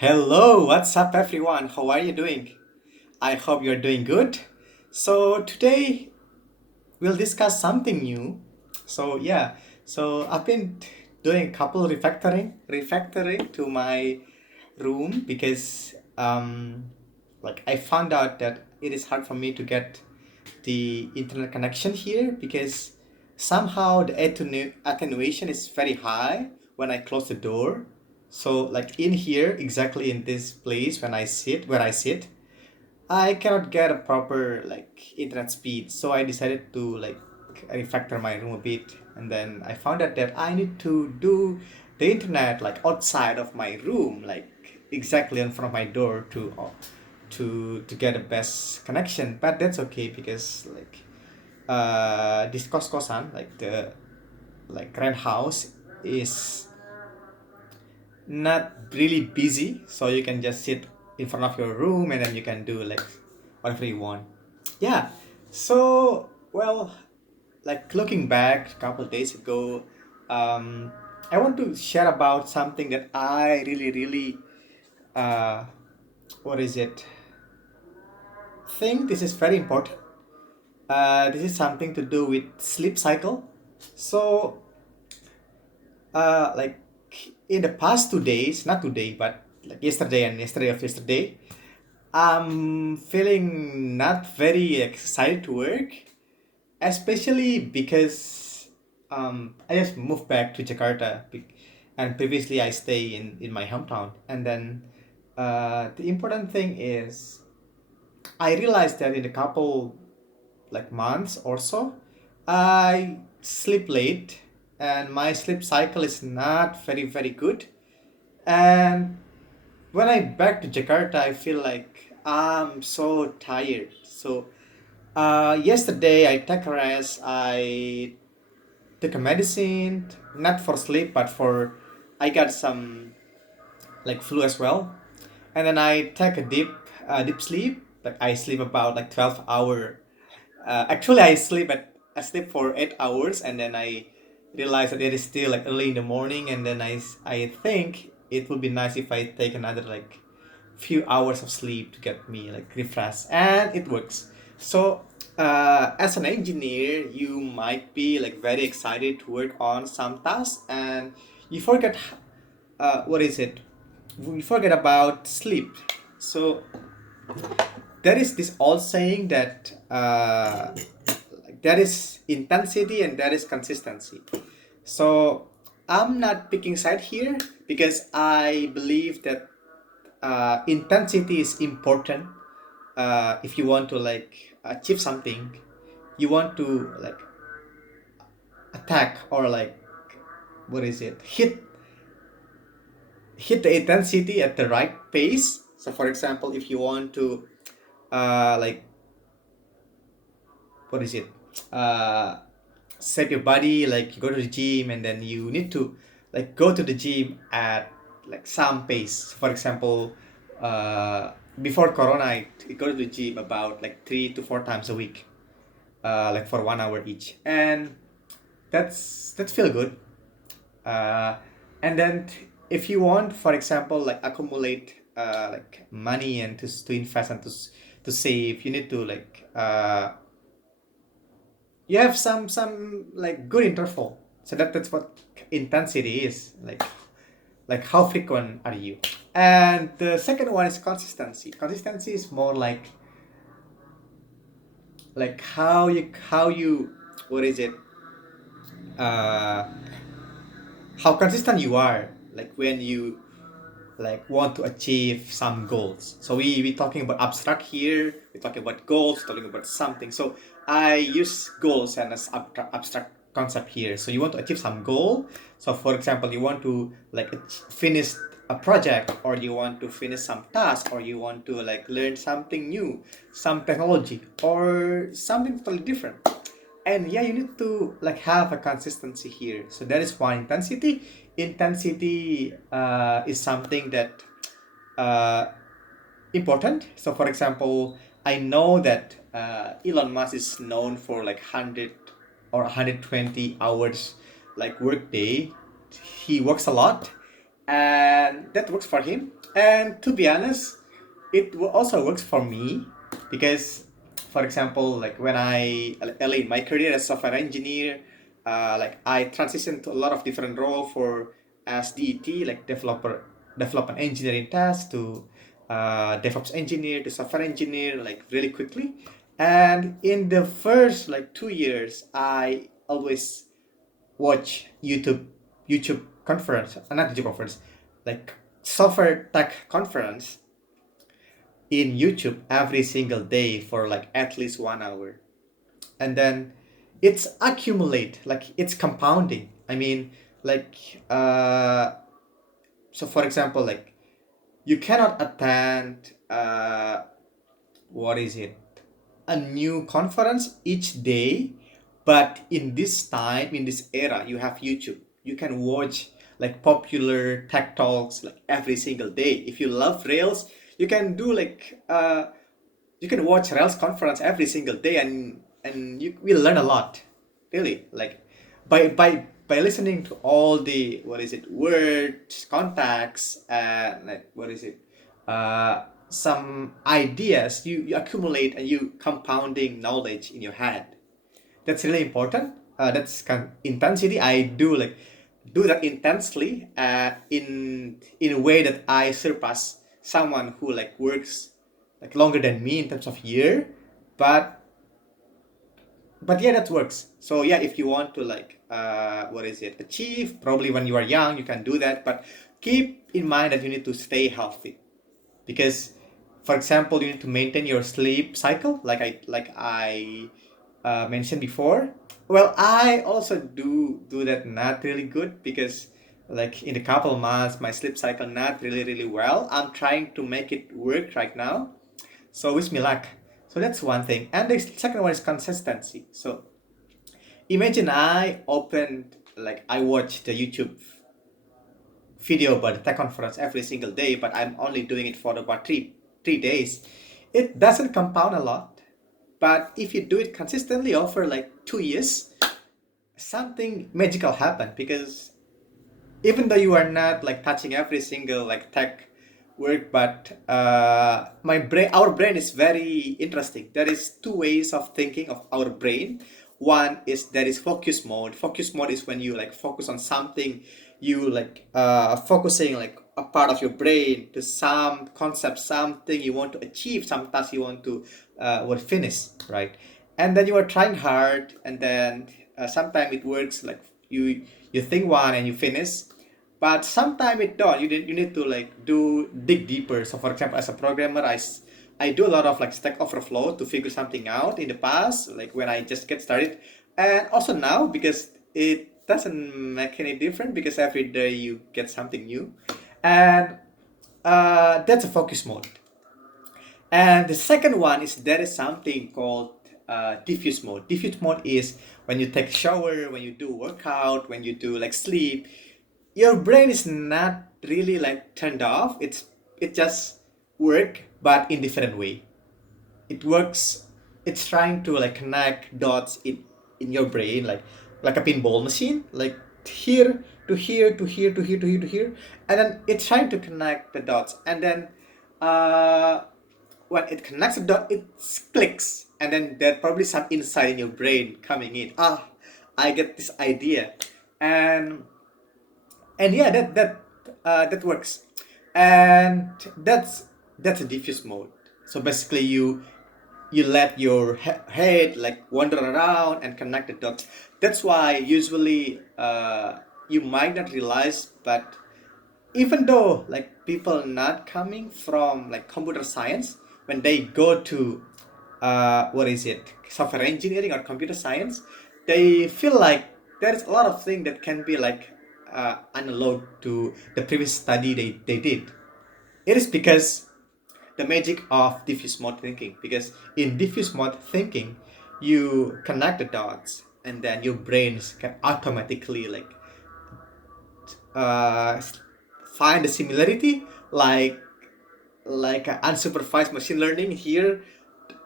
Hello, what's up, everyone? How are you doing? I hope you're doing good. So, today we'll discuss something new. So I've been doing a couple refactoring to my room because like I found out that it is hard for me to get the internet connection here because somehow the attenuation is very high when I close the door. So like in here, exactly in this place where I sit, I cannot get a proper like internet speed. So I decided to like refactor my room a bit, and then I found out that I need to do the internet like outside of my room, like exactly in front of my door to get the best connection. But that's okay because like this kos-kosan, like the like rent house is not really busy, so you can just sit in front of your room and then you can do like whatever you want. Yeah. So well, like looking back a couple of days ago, um, I want to share about something that I really uh, what is it? Think this is very important. This is something to do with sleep cycle. So like in the past 2 days, not today, but like yesterday and yesterday of yesterday, I'm feeling not very excited to work, especially because I just moved back to Jakarta, and previously I stay in my hometown. And then the important thing is I realized that in a couple like months or so, I sleep late, and my sleep cycle is not very good. And when I back to Jakarta, I feel like I'm so tired. So yesterday I took a rest. I took a medicine, not for sleep, but for I got some like flu as well. And then I take a deep sleep. Like I sleep about like 12 hour. Actually, I sleep for 8 hours, and then I realize that it is still like early in the morning, and then I think it would be nice if I take another like few hours of sleep to get me like refreshed, and it works. So as an engineer, you might be like very excited to work on some tasks, and you forget what is it? We forget about sleep. So there is this old saying that like there is intensity and there is consistency. So I'm not picking side here because I believe that intensity is important. If you want to like achieve something, you want to like attack or like what is it? Hit the intensity at the right pace. So for example, if you want to like what is it? Uh, Set your body like you go to the gym, and then you need to like go to the gym at like some pace. For example, uh, before Corona, I go to the gym about like 3 to 4 times a week, like for 1 hour each, and that's feel good. Uh, and then if you want, for example, like accumulate like money and to invest and to save, you need to like you have some like good interval. So that's what intensity is like how frequent are you. And the second one is consistency is more like how you what is it uh how consistent you are like when you like want to achieve some goals. So we talking about abstract here, we're talking about goals, talking about something. So I use goals and as abstract concept here. So you want to achieve some goal. So for example, you want to like finish a project, or you want to finish some task, or you want to like learn something new, some technology or something totally different. And yeah, you need to like have a consistency here. So that is one. Intensity is something that uh, important. So for example, I know that Elon Musk is known for like 100 or 120 hours like work day. He works a lot, and that works for him. And to be honest, it also works for me because, for example, like when I early in my career as software engineer, like I transitioned to a lot of different role for as DET, like development engineering task to DevOps engineer to software engineer, like really quickly. And in the first like 2 years, I always watch YouTube conference, not YouTube conference, like software tech conference in YouTube every single day for like at least 1 hour. And then it's accumulate, like it's compounding. I mean, like so for example, like you cannot attend what is it, a new conference each day, but in this time, in this era, you have YouTube. You can watch like popular tech talks like every single day. If you love Rails, you can do like you can watch Rails conference every single day, and you will learn a lot, really. Like by listening to all the what is it, words, contacts, and like what is it, some ideas you accumulate and you compounding knowledge in your head. That's really important. That's kind of intensity. I do like do that intensely in a way that I surpass someone who like works like longer than me in terms of year, but yeah, that works. So yeah, if you want to like what is it, achieve, probably when you are young you can do that, but keep in mind that you need to stay healthy because, for example, you need to maintain your sleep cycle like I mentioned before. Well, I also do that not really good because like in a couple of months my sleep cycle not really well. I'm trying to make it work right now, so wish me luck. So that's one thing, and the second one is consistency. So imagine I opened, like I watch the YouTube video about the tech conference every single day, but I'm only doing it for about three days. It doesn't compound a lot, but if you do it consistently over like 2 years, something magical happen because even though you are not like touching every single like tech work, but our brain is very interesting. There is two ways of thinking of our brain. One is there is focus mode. Focus mode is when you like focus on something, you like focusing like a part of your brain to some concept, something you want to achieve, some task you want to finish, right? And then you are trying hard, and then sometimes it works like you think one and you finish, but sometimes it don't. You need to like do dig deeper. So for example, as a programmer, I do a lot of like Stack Overflow to figure something out in the past, like when I just get started, and also now because it doesn't make any difference because every day you get something new, and that's a focus mode. And the second one is there is something called diffuse mode. Diffuse mode is when you take a shower, when you do workout, when you do like sleep, your brain is not really like turned off. It just work, but in different way. It works. It's trying to like connect dots in your brain, like a pinball machine, like here to here to here to here to here to here, and then it's trying to connect the dots, and then uh when it connects the dot, it clicks, and then there's probably some insight in your brain coming in. I get this idea, and yeah, that works, and that's a diffuse mode. So basically, you let your head like wander around and connect the dots. That's why usually you might not realize, but even though like people not coming from like computer science, when they go to what is it, software engineering or computer science, they feel like there's a lot of things that can be like analog to the previous study they did. It is because the magic of diffuse mode thinking, because in diffuse mode thinking you connect the dots and then your brains can automatically like uh, find the similarity, like unsupervised machine learning here,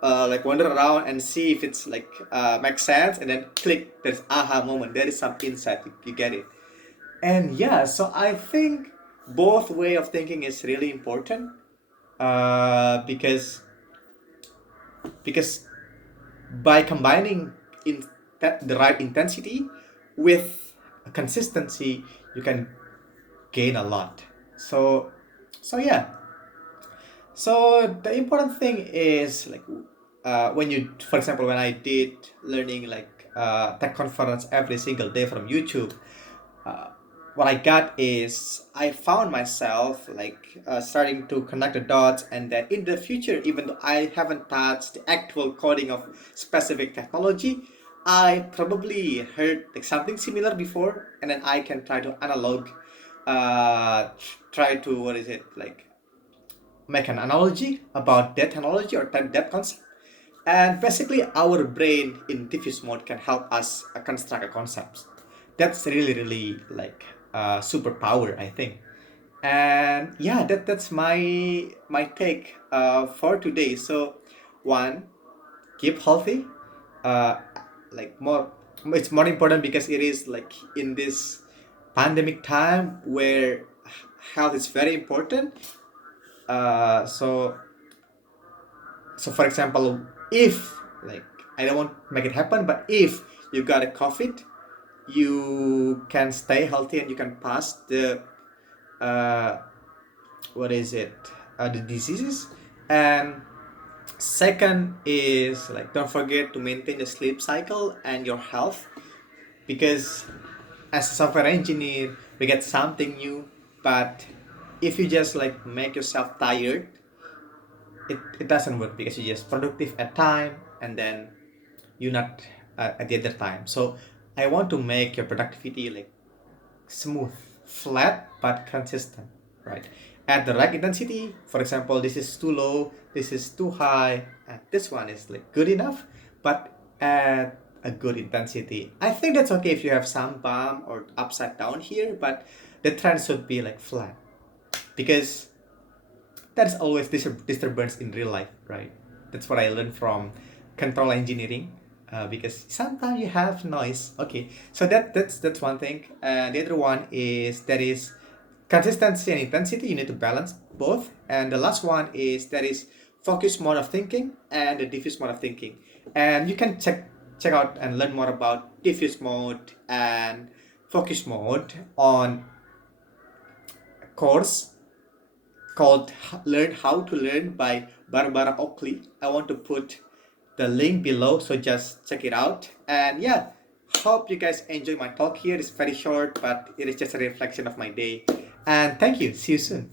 like wander around and see if it's like makes sense, and then click, there's aha moment, there is some insight, you get it. And yeah, so I think both way of thinking is really important, because by combining in the right intensity with consistency, you can gain a lot. So yeah. So the important thing is like, when you, for example, when I did learning like tech conference every single day from YouTube, uh, what I got is I found myself like starting to connect the dots, and that in the future, even though I haven't touched the actual coding of specific technology, I probably heard like something similar before, and then I can try to analog, try to, what is it like, make an analogy about that technology or that concept. And basically, our brain in diffuse mode can help us construct a concept. That's really, really like superpower, I think. And yeah, that's my take for today. So, one, keep healthy. Uh, like more, it's more important because it is like in this pandemic time where health is very important. So for example, if like, I don't want to make it happen, but if you got a COVID, you can stay healthy and you can pass the uh, what is it the diseases. And second is like, don't forget to maintain the sleep cycle and your health, because as a software engineer we get something new, but if you just like make yourself tired, it doesn't work, because you're just productive at time and then you're not at the other time. So I want to make your productivity like smooth, flat but consistent, right? At the right intensity. For example, this is too low, this is too high, and this one is like good enough, but at a good intensity. I think that's okay if you have some bump or upside down here, but the trend should be like flat, because there's always disturbance in real life, right? That's what I learned from control engineering, because sometimes you have noise. Okay, so that's one thing. The other one is there is consistency and intensity. You need to balance both. And the last one is there is focus mode of thinking and the diffuse mode of thinking. And you can check out and learn more about diffuse mode and focus mode on course called Learn How to Learn by Barbara Oakley. I want to put the link below, so just check it out. And yeah, hope you guys enjoy my talk here. It's very short, but it is just a reflection of my day. And thank you. See you soon.